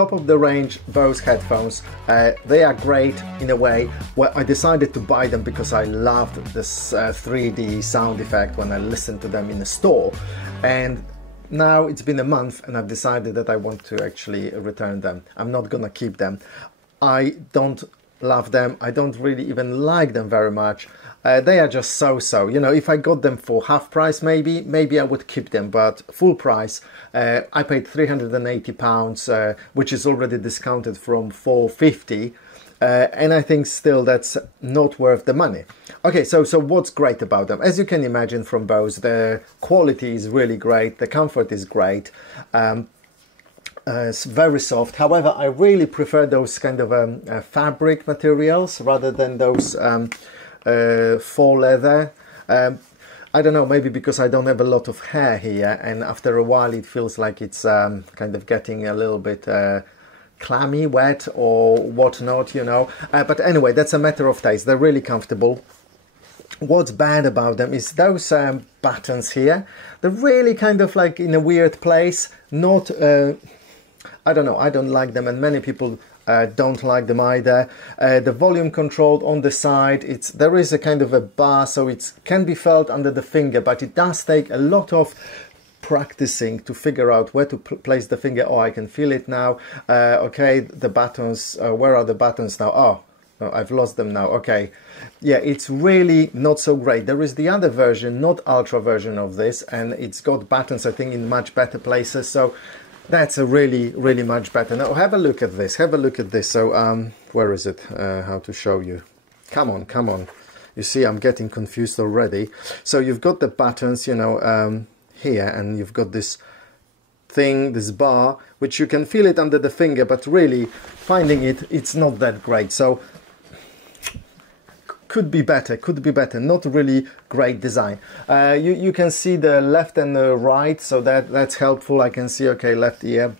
top of the range Bose headphones. They are great in a way. Well, I decided to buy them because I loved this 3D sound effect when I listened to them in the store, and now it's been a month and I've decided that I want to actually return them. I'm not gonna keep them. I don't love them. I don't really even like them very much. They are just so-so. You know, if I got them for half price, maybe I would keep them, but full price, I paid £380, which is already discounted from £450, and I think still that's not worth the money. Okay, so what's great about them? As you can imagine from Bose, the quality is really great, the comfort is great. It's very soft. However, I really prefer those kind of fabric materials rather than those faux leather. I don't know, maybe because I don't have a lot of hair here, and after a while it feels like it's kind of getting a little bit clammy, wet or whatnot, you know. But anyway, that's a matter of taste. They're really comfortable. What's bad about them is those buttons here. They're really kind of like in a weird place. Not, I don't know, I don't like them, and many people don't like them either. The volume control on the side, there is a kind of a bar, so it can be felt under the finger, but it does take a lot of practicing to figure out where to place the finger. Oh, I can feel it now. Okay, the buttons, where are the buttons now? Oh, I've lost them now. Okay, yeah, it's really not so great. There is the other version, not Ultra version of this, and it's got buttons, I think, in much better places, so that's a really much better. Now have a look at this, have a look at this. So where is it? How to show you? Come on, you see I'm getting confused already. So you've got the buttons, you know, here, and you've got this thing, this bar, which you can feel it under the finger, but really finding it's not that great. So could be better, not really great design. You can see the left and the right, so that's helpful. I can see, okay, left ear,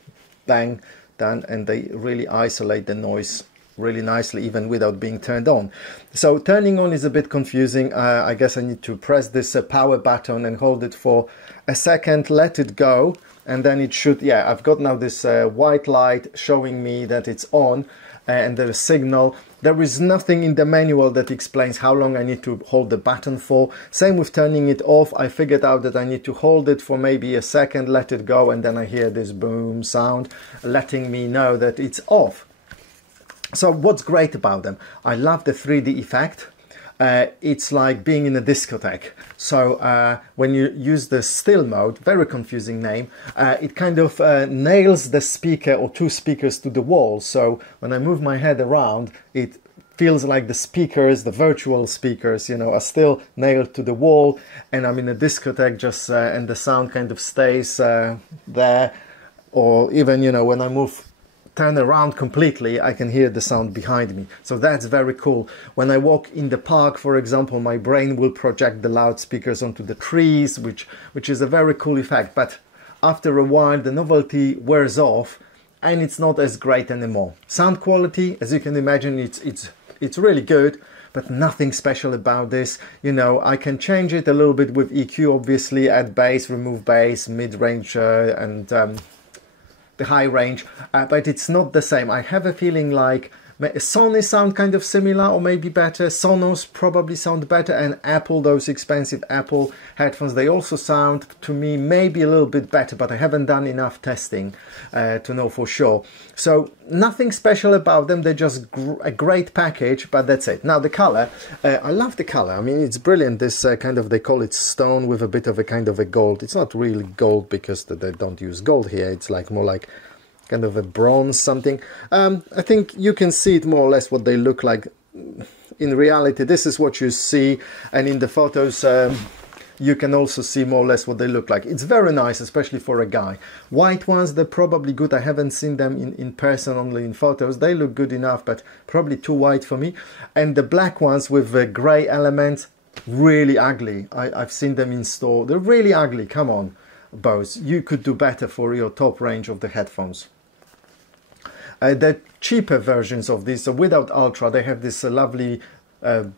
bang, done, and they really isolate the noise really nicely, even without being turned on. So turning on is a bit confusing. I guess I need to press this power button and hold it for a second, let it go, and then it should, yeah, I've got now this white light showing me that it's on, and there's a signal. There is nothing in the manual that explains how long I need to hold the button for. Same with turning it off. I figured out that I need to hold it for maybe a second, let it go, and then I hear this boom sound letting me know that it's off. So what's great about them? I love the 3D effect. It's like being in a discotheque. So when you use the still mode, very confusing name, it kind of nails the speaker or two speakers to the wall. So when I move my head around, it feels like the speakers, the virtual speakers, you know, are still nailed to the wall, and I'm in a discotheque just, and the sound kind of stays there. Or even, you know, when I turn around completely, I can hear the sound behind me. So that's very cool. When I walk in the park, for example, my brain will project the loudspeakers onto the trees, which is a very cool effect. But after a while, the novelty wears off, and it's not as great anymore. Sound quality, as you can imagine, it's really good, but nothing special about this. You know, I can change it a little bit with EQ, obviously, add bass, remove bass, mid-range, and the high range, but it's not the same. I have a feeling like Sony sound kind of similar, or maybe better. Sonos probably sound better, and Apple, those expensive Apple headphones, they also sound to me maybe a little bit better, but I haven't done enough testing to know for sure. So nothing special about them. They're just a great package, but that's it. Now the color, I love the color. I mean, it's brilliant. This kind of, they call it stone with a bit of a kind of a gold. It's not really gold because they don't use gold here. It's like more like kind of a bronze something. I think you can see it more or less what they look like in reality. This is what you see, and in the photos you can also see more or less what they look like. It's very nice, especially for a guy. White ones, they're probably good. I haven't seen them in person, only in photos. They look good enough, but probably too white for me. And the black ones with the grey elements, really ugly. I've seen them in store. They're really ugly. Come on, Bose, you could do better for your top range of the headphones. The cheaper versions of this, so without Ultra, they have this lovely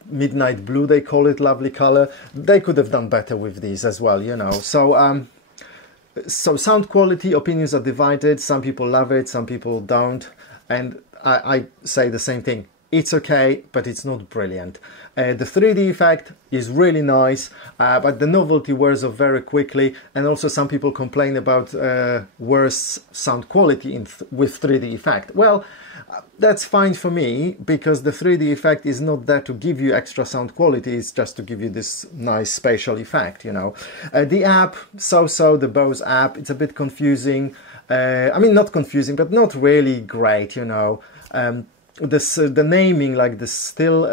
midnight blue, they call it, lovely color. They could have done better with these as well, you know. So So sound quality, opinions are divided. Some people love it, some people don't. And I say the same thing. It's okay, but it's not brilliant. The 3D effect is really nice, but the novelty wears off very quickly. And also some people complain about worse sound quality with 3D effect. Well, that's fine for me, because the 3D effect is not there to give you extra sound quality, it's just to give you this nice spatial effect, you know. The app, so-so, the Bose app, it's a bit confusing. I mean, not confusing, but not really great, you know. The naming, like the still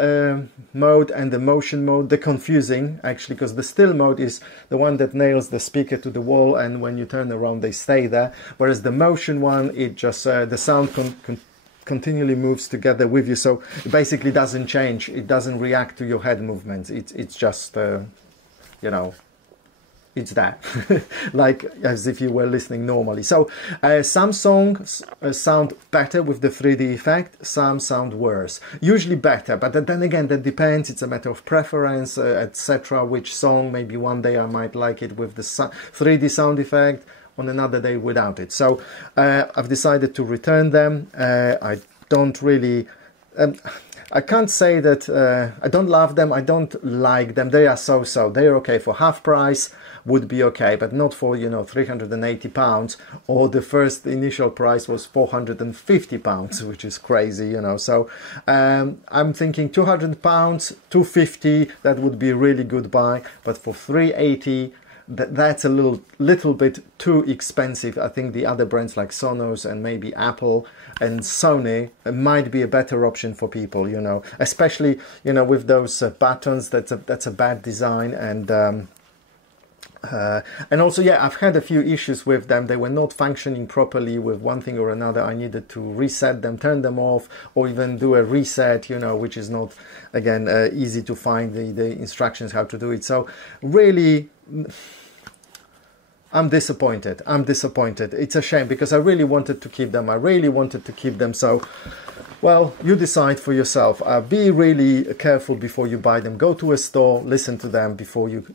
mode and the motion mode, they're confusing actually, because the still mode is the one that nails the speaker to the wall, and when you turn around they stay there, whereas the motion one, it just the sound continually moves together with you, so it basically doesn't change, it doesn't react to your head movements, it's just you know, it's that like as if you were listening normally. So some songs sound better with the 3D effect, some sound worse, usually better, but then again that depends, it's a matter of preference, etc. Which song, maybe one day I might like it with the 3D sound effect, on another day without it. So I've decided to return them. I don't really I can't say that I don't love them, I don't like them, they are so-so, they're okay for half price, would be okay, but not for, you know, £380, or the first initial price was £450, which is crazy, you know. So I'm thinking £200, £250, that would be a really good buy, but for £380, that's a little bit too expensive. I think the other brands like Sonos and maybe Apple and Sony might be a better option for people, you know, especially, you know, with those buttons. That's a bad design, and also, yeah, I've had a few issues with them. They were not functioning properly with one thing or another. I needed to reset them, turn them off, or even do a reset, you know, which is not, again, easy to find the instructions how to do it. So really, I'm disappointed. It's a shame, because I really wanted to keep them. So, well, you decide for yourself. Be really careful before you buy them. Go to a store, listen to them before you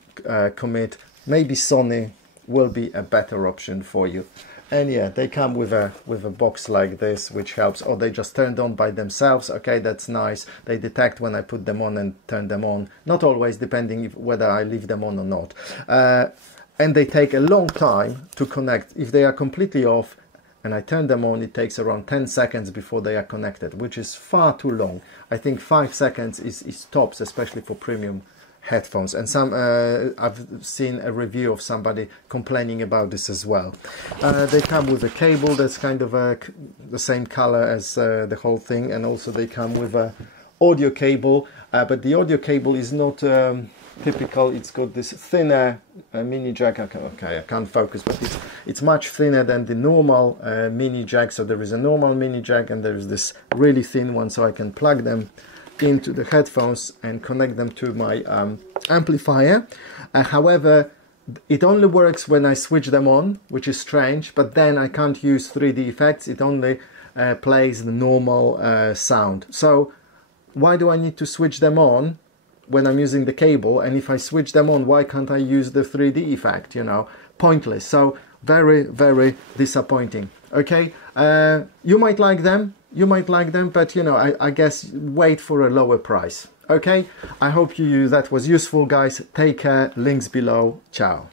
commit. Maybe Sony will be a better option for you. And yeah, they come with a box like this, which helps. Or they just turned on by themselves. Okay, that's nice. They detect when I put them on and turn them on. Not always, depending whether I leave them on or not. And they take a long time to connect. If they are completely off and I turn them on, it takes around 10 seconds before they are connected, which is far too long. I think 5 seconds is tops, especially for premium headphones. And some I've seen a review of somebody complaining about this as well. They come with a cable that's kind of the same color as the whole thing, and also they come with a audio cable, but the audio cable is not typical. It's got this thinner mini jack. Okay, I can't focus, but it's much thinner than the normal mini jack. So there is a normal mini jack and there is this really thin one, so I can plug them into the headphones and connect them to my amplifier. However, it only works when I switch them on, which is strange, but then I can't use 3D effects. It only plays the normal sound. So why do I need to switch them on when I'm using the cable? And if I switch them on, why can't I use the 3D effect, you know? Pointless. So very, very disappointing. Okay, you might like them, but you know, I guess wait for a lower price. Okay, I hope that was useful, guys. Take care. Links below. Ciao.